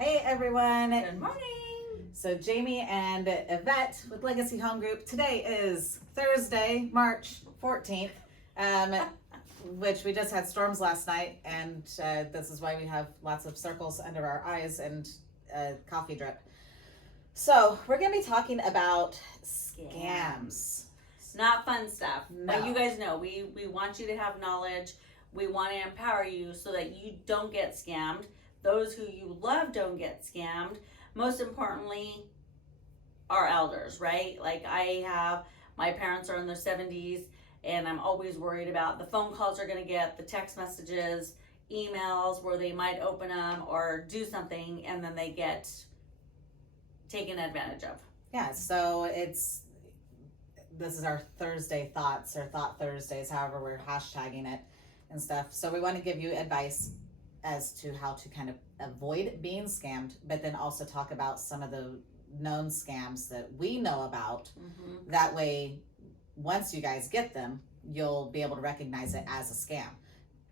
Hey everyone. Good morning. So Jamie and Yvette with Legacy Home Group. Today is Thursday, March 14th, which we just had storms last night, and this is why we have lots of circles under our eyes and coffee drip. So we're going to be talking about scams. Not fun stuff. No. But you guys know, we want you to have knowledge. We want to empower you so that you don't get scammed. Those who you love don't get scammed. Most importantly, our elders, right? Like my parents are in their 70s, and I'm always worried about the phone calls they're going to get, the text messages, emails where they might open them or do something and then they get taken advantage of. Yeah, so this is our Thursday thoughts, or Thought Thursdays, however we're hashtagging it and stuff. So we want to give you advice as to how to kind of avoid being scammed, but then also talk about some of the known scams that we know about. Mm-hmm. That way, once you guys get them, you'll be able to recognize it as a scam.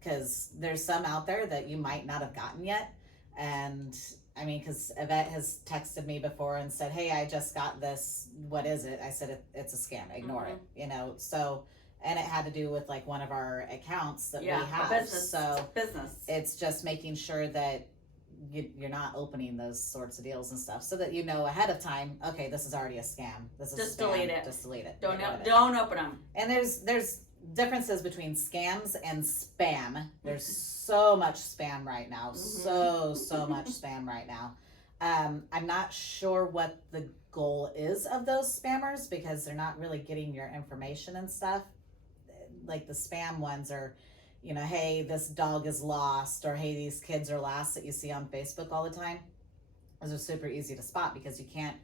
Because there's some out there that you might not have gotten yet. And I mean, because Yvette has texted me before and said, hey, I just got this. What is it? I said, it's a scam. Ignore it. So... And it had to do with like one of our accounts that we have. Business. It's just making sure that you're not opening those sorts of deals and stuff, so that you know ahead of time. Okay, this is already a scam. This is just a scam. Delete it. Just delete it. Don't open them. And there's differences between scams and spam. There's so much spam right now. Mm-hmm. So much spam right now. I'm not sure what the goal is of those spammers, because they're not really getting your information and stuff. Like the spam ones are, hey, this dog is lost, or hey, these kids are lost, that you see on Facebook all the time. Those are super easy to spot because you can't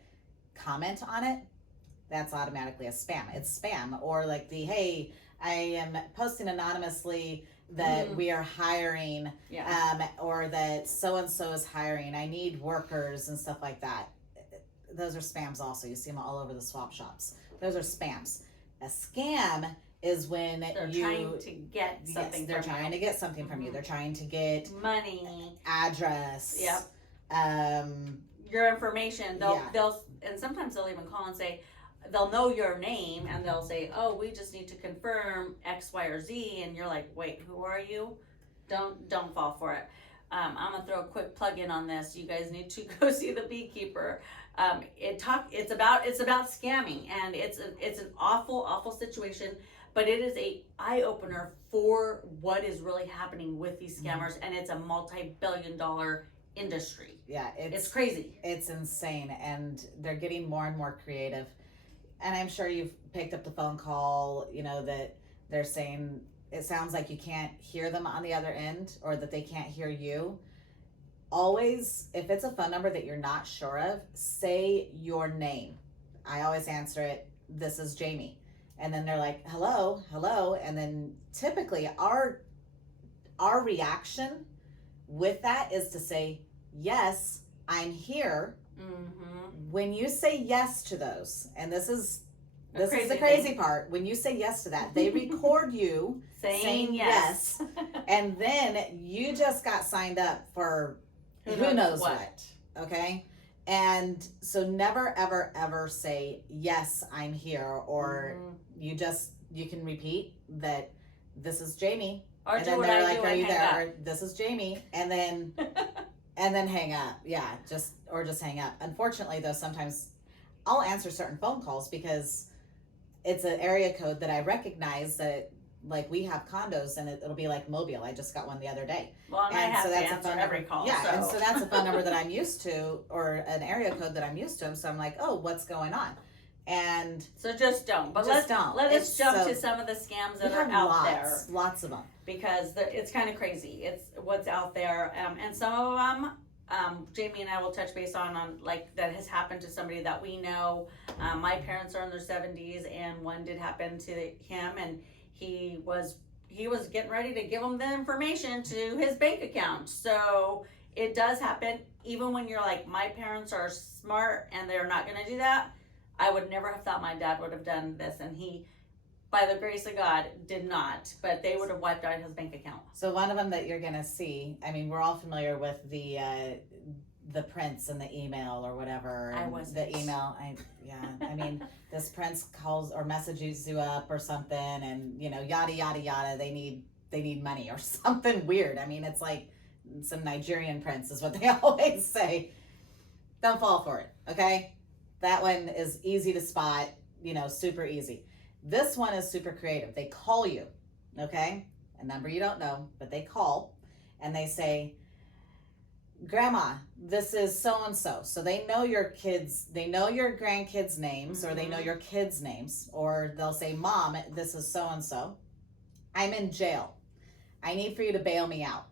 comment on it. That's automatically a spam. It's spam. Or like hey, I am posting anonymously that we are hiring, or that so-and-so is hiring. I need workers and stuff like that. Those are spams also. You see them all over the swap shops. Those are spams. A scam is when they're trying to get something. They're trying to get something from you. They're trying to get money, address. Yep. Your information. They'll and sometimes they'll even call and say, they'll know your name and they'll say, oh, we just need to confirm X, Y, or Z, and you're like, wait, who are you? Don't fall for it. I'm gonna throw a quick plug in on this. You guys need to go see The Beekeeper. It's about scamming, and it's an awful situation. But it is a eye opener for what is really happening with these scammers, and it's a multi-billion-dollar industry. Yeah, it's crazy. It's insane, and they're getting more and more creative. And I'm sure you've picked up the phone call, that they're saying it sounds like you can't hear them on the other end, or that they can't hear you. Always, if it's a phone number that you're not sure of, say your name. I always answer it, this is Jamie. And then they're like, hello. And then typically our reaction with that is to say, yes, I'm here. Mm-hmm. When you say yes to those, and this is the crazy part, when you say yes to that, they record you saying yes. And then you just got signed up for who knows what. Okay? And so never, ever, ever say, yes, I'm here, or you can repeat that this is Jamie. Or and then they're like, are you there? Or this is Jamie. And then and then hang up. Yeah, just hang up. Unfortunately, though, sometimes I'll answer certain phone calls because it's an area code that I recognize, that like we have condos, and it'll be like Mobile. I just got one the other day. Well, and I have to answer every call. Yeah, and so that's a phone number that I'm used to, or an area code that I'm used to. So I'm like, oh, what's going on? And so just don't. But let us jump to some of the scams that are out there. Lots of them. Because it's kind of crazy. It's what's out there, and some of them, Jamie and I will touch base on like that has happened to somebody that we know. My parents are in their 70s, and one did happen to him, and he was getting ready to give him the information to his bank account. So it does happen, even when you're like, my parents are smart and they're not going to do that. I would never have thought my dad would have done this, and he, by the grace of God, did not, but they would have wiped out his bank account. So one of them that you're going to see, I mean, we're all familiar with the the prince in the email or whatever. I and wasn't. the email. I mean, this prince calls or messages you up or something, and yada yada yada. They need money or something weird. I mean, it's like some Nigerian prince is what they always say. Don't fall for it, okay? That one is easy to spot, super easy. This one is super creative. They call you, okay? A number you don't know, but they call and they say, Grandma, this is so-and-so. So they know your grandkids' names, or they know your kids' names, or they'll say, Mom, this is so-and-so. I'm in jail. I need for you to bail me out.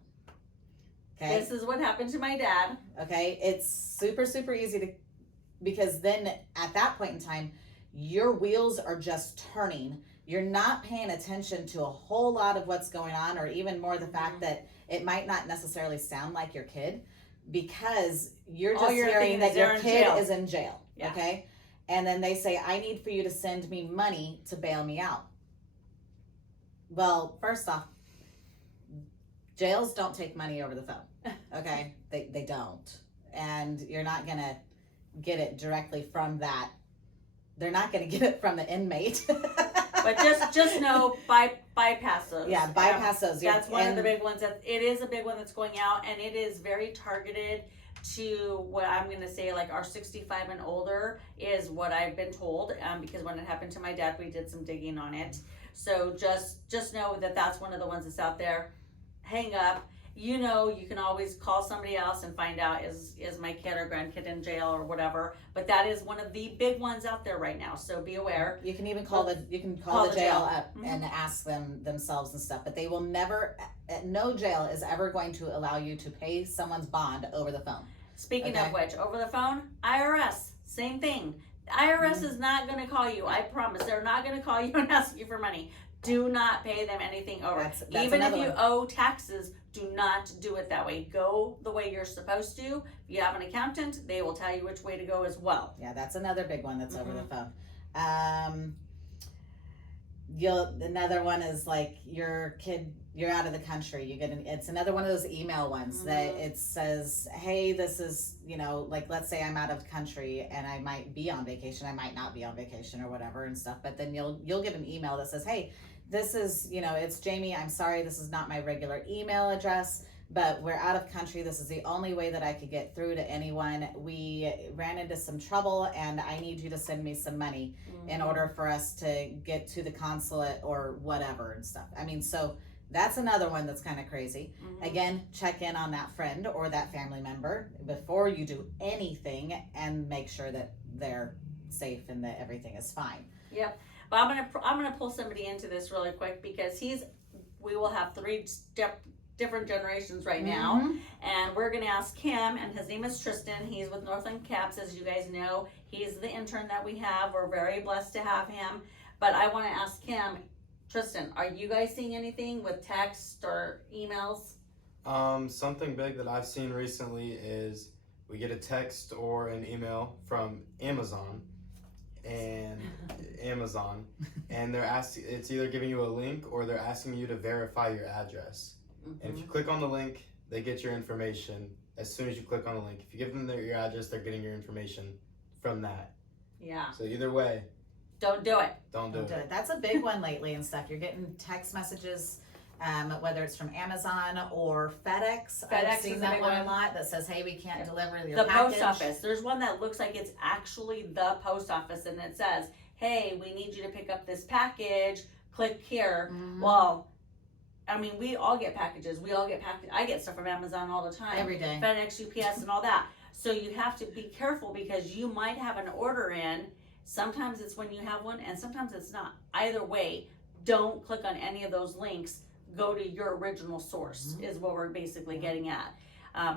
Okay. This is what happened to my dad. Okay. It's super, super easy because then at that point in time, your wheels are just turning. You're not paying attention to a whole lot of what's going on, or even more the fact that it might not necessarily sound like your kid, because you're just hearing that your kid is in jail. Yeah. Okay. And then they say, I need for you to send me money to bail me out. Well, first off, jails don't take money over the phone. Okay. They don't. And you're not going to get it directly from that. They're not going to get it from the inmate. But just know, bypass those. Yeah, bypass those. That's one of the big ones. It is a big one that's going out, and it is very targeted to what I'm going to say, like our 65 and older is what I've been told, because when it happened to my dad, we did some digging on it. So just know that that's one of the ones that's out there. Hang up. You can always call somebody else and find out is my kid or grandkid in jail or whatever. But that is one of the big ones out there right now. So be aware. You can even call the jail up and ask them themselves and stuff. But they will never. No jail is ever going to allow you to pay someone's bond over the phone. Speaking of which, over the phone, IRS, same thing. The IRS is not going to call you. I promise. They're not going to call you and ask you for money. Do not pay them anything over. That's even if you owe taxes, do not do it that way. Go the way you're supposed to. If you have an accountant, they will tell you which way to go as well. Yeah, that's another big one that's over the phone. Another one is like your kid, you're out of the country. It's another one of those email ones that it says, hey, this is, like let's say I'm out of country and I might be on vacation. I might not be on vacation or whatever and stuff. But then you'll get an email that says, hey, this is, it's Jamie. I'm sorry, this is not my regular email address, but we're out of country. This is the only way that I could get through to anyone. We ran into some trouble and I need you to send me some money in order for us to get to the consulate or whatever and stuff. I mean, so that's another one that's kind of crazy. Again, check in on that friend or that family member before you do anything and make sure that they're safe and that everything is fine. Yep. But I'm gonna pull somebody into this really quick because we will have 3 different generations right now, and we're gonna ask him, and his name is Tristan. He's with Northland Caps, as you guys know. He's the intern that we have. We're very blessed to have him. But I want to ask him, Tristan, are you guys seeing anything with text or emails? Something big that I've seen recently is we get a text or an email from Amazon, and they're asking, it's either giving you a link or they're asking you to verify your address. And if you click on the link, they get your information as soon as you click on the link. If you give them your address, they're getting your information from that. Yeah. So either way, don't do it. Don't do it. That's a big one lately and stuff. You're getting text messages, whether it's from Amazon or FedEx. I've seen that one a lot that says, hey, we can't deliver your package. The post office. There's one that looks like it's actually the post office, and it says, hey, we need you to pick up this package. Click here. Well, I mean, we all get packages. I get stuff from Amazon all the time. Every day. FedEx, UPS, and all that. So you have to be careful because you might have an order in. Sometimes it's when you have one, and sometimes it's not. Either way, don't click on any of those links. Go to your original source is what we're basically getting at.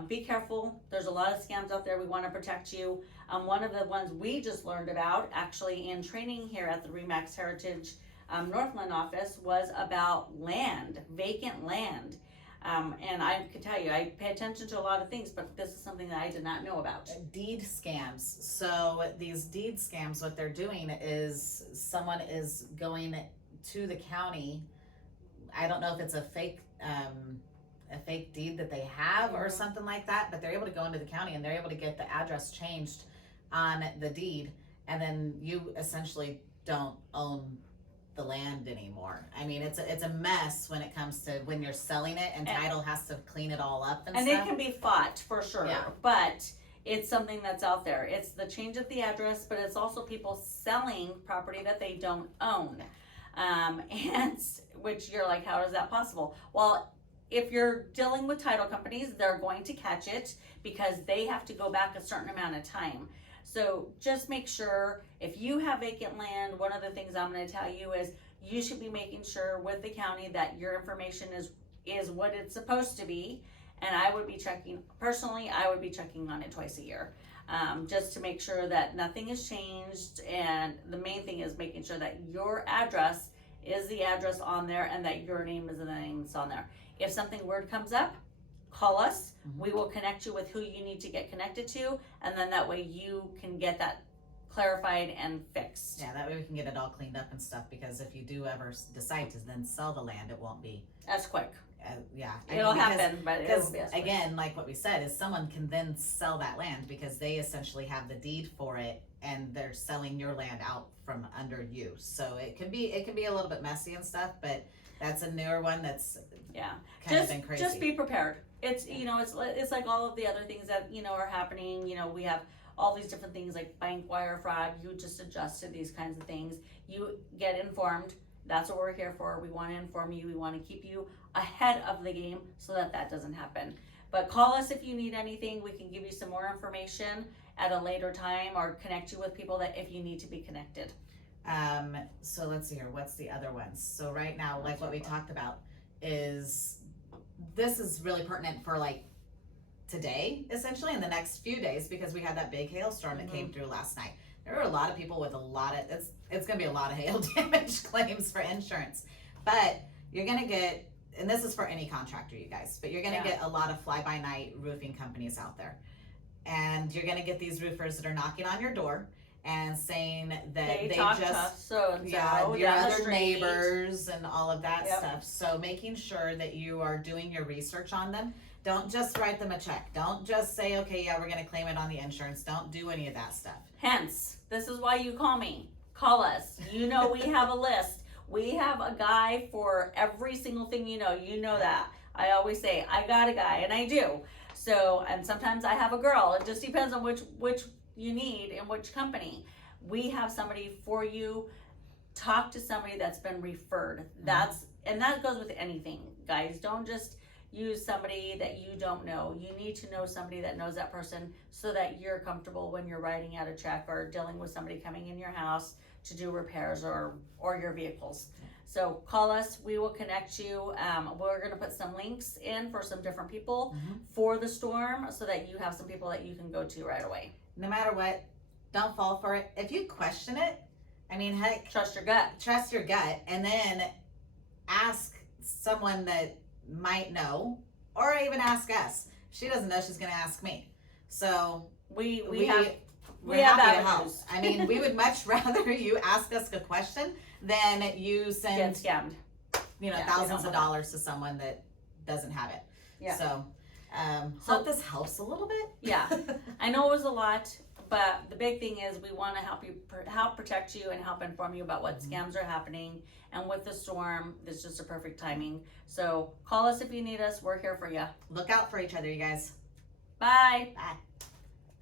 Be careful. There's a lot of scams out there. We want to protect you. One of the ones we just learned about, actually in training here at the RE/MAX Heritage Northland office, was about land, vacant land. And I can tell you, I pay attention to a lot of things, but this is something that I did not know about. Deed scams. So these deed scams, what they're doing is someone is going to the county. I don't know if it's a fake a fake deed that they have or Mhm. something like that, but they're able to go into the county and they're able to get the address changed on the deed, and then you essentially don't own the land anymore. I mean, it's a mess when it comes to when you're selling it, and title has to clean it all up and And stuff. it can be fought for sure, Yeah. but it's something that's out there. It's the change of the address, but it's also people selling property that they don't own. And which you're like, how is that possible? Well, if you're dealing with title companies, they're going to catch it because they have to go back a certain amount of time. So just make sure if you have vacant land, one of the things I'm going to tell you is you should be making sure with the county that your information is what it's supposed to be. And I would be checking, personally, I would be checking on it twice a year, just to make sure that nothing has changed. And the main thing is making sure that your address is the address on there and that your name is the name that's on there. If something weird comes up, call us. Mhm. We will connect you with who you need to get connected to, and then that way you can get that clarified and fixed. Yeah, that way we can get it all cleaned up and stuff, because if you do ever decide to then sell the land, it won't be, That's quick. yeah. It'll happen, but it'll Because be as quick. again, like what we said, is someone can then sell that land because they essentially have the deed for it, and they're selling your land out from under you. So it can be a little bit messy and stuff, but that's a newer one that's Yeah. kind of been crazy. Just be prepared. It's, you know, it's like all of the other things that, you know, are happening. You know, we have all these different things like bank wire fraud. You just adjust to these kinds of things. You get informed. That's what we're here for. We want to inform you. We want to keep you ahead of the game so that that doesn't happen. But call us if you need anything. We can give you some more information at a later time or connect you with people that if you need to be connected. So let's see here. What's the other ones? So right now, like what we talked about, is this is really pertinent for like today, essentially, in the next few days, because we had that big hailstorm that came through last night. There were a lot of people with a lot of it's going to be a lot of hail damage claims for insurance, but you're going to get, and this is for any contractor, you guys, but you're going to get a lot of fly-by-night roofing companies out there, and you're going to get these roofers that are knocking on your door and saying that they talk just tough, so your down the other street. neighbors and all of that Yep. stuff. So making sure that you are doing your research on them. Don't just write them a check. Don't just say, okay, yeah, we're going to claim it on the insurance. Don't do any of that stuff. Hence, this is why you call me. Call us. You know we have a list. We have a guy for every single thing you know. You know that. I always say, I got a guy, and I do. So, and sometimes I have a girl. It just depends on which you need and which company. We have somebody for you. Talk to somebody that's been referred. And that goes with anything, guys. Don't just use somebody that you don't know. You need to know somebody that knows that person so that you're comfortable when you're writing out a check or dealing with somebody coming in your house to do repairs or your vehicles. So call us. We will connect you. We're going to put some links in for some different people for the storm so that you have some people that you can go to right away. No matter what, don't fall for it. If you question it, I mean, heck, Trust your gut. trust your gut, and then ask someone that might know, or even ask us. If she doesn't know, she's going to ask me. So We're we're have happy to help. avenues. I mean, we would much rather you ask us a question than you Get send, scammed. you know, Yeah, we thousands don't of want dollars to someone that doesn't have it. Yeah. So, So- hope this helps a little bit. Yeah. I know it was a lot, but the big thing is we want to help protect you and help inform you about what scams are happening. And with the storm, it's just a perfect timing. So call us if you need us. We're here for you. Look out for each other, you guys. Bye. Bye.